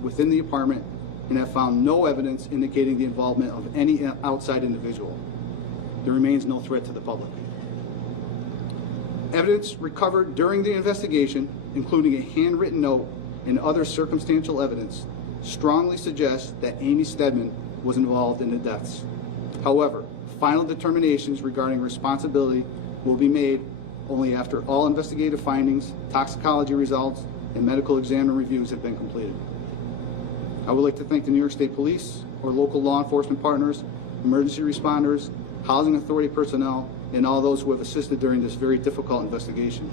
within the apartment and have found no evidence indicating the involvement of any outside individual. There remains no threat to the public. Evidence recovered during the investigation, including a handwritten note and other circumstantial evidence, strongly suggests that Amy Stedman was involved in the deaths. However, final determinations regarding responsibility will be made only after all investigative findings, toxicology results, and medical exam and reviews have been completed. I would like to thank the New York State Police, our local law enforcement partners, emergency responders, housing authority personnel, and all those who have assisted during this very difficult investigation.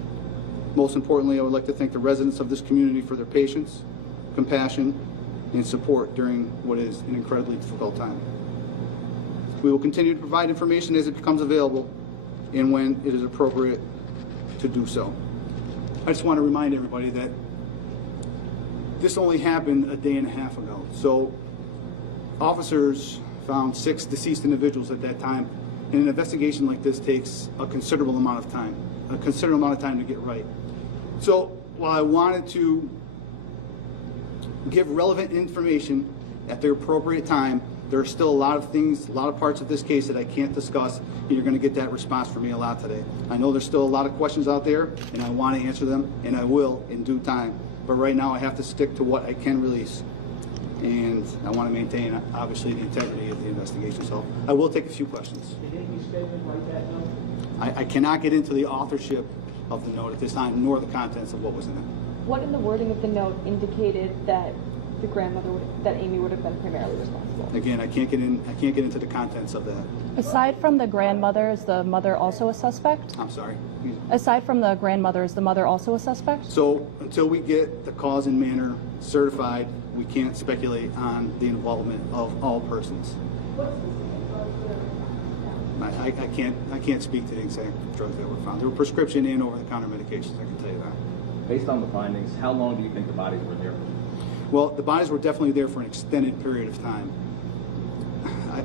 Most importantly, I would like to thank the residents of this community for their patience, compassion, and support during what is an incredibly difficult time. We will continue to provide information as it becomes available and when it is appropriate to do so. I just want to remind everybody that this only happened a day and a half ago. So officers found 6 deceased individuals at that time, and an investigation like this takes a considerable amount of time to get right. So while I wanted to give relevant information at the appropriate time, there are still a lot of things, a lot of parts of this case that I can't discuss, and you're going to get that response from me a lot today. I know there's still a lot of questions out there, and I want to answer them, and I will in due time. But right now I have to stick to what I can release, and I want to maintain, obviously, the integrity of the investigation. So I will take a few questions. Did Amy Stedman write that note? I cannot get into the authorship of the note at this time, nor the contents of what was in it. What in the wording of the note indicated that the grandmother that Amy would have been primarily responsible? Again, I can't get into the contents of that. Aside from the grandmother, is the mother also a suspect? I'm sorry. Aside from the grandmother, is the mother also a suspect? So until we get the cause and manner certified, we can't speculate on the involvement of all persons. I can't speak to the exact drugs that were found. There were prescription and over-the-counter medications, I can tell you that. Based on the findings, how long do you think the bodies were there? Well, the bodies were definitely there for an extended period of time.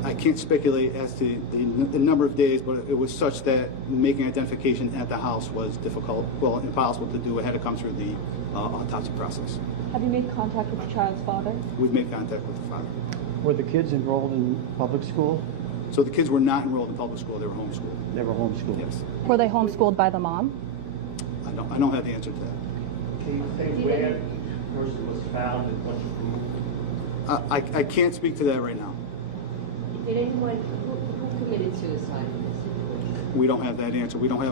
I can't speculate as to the number of days, but it was such that making identification at the house was difficult, well, impossible to do. It had to come through the autopsy process. Have you made contact with the child's father? We've made contact with the father. Were the kids enrolled in public school? So the kids were not enrolled in public school, they were homeschooled. They were homeschooled? Yes. Were they homeschooled by the mom? I don't have the answer to that. Can you say where each person was found and what you I can't speak to that right now. Did anyone, who committed suicide in this situation? We don't have that answer. We don't have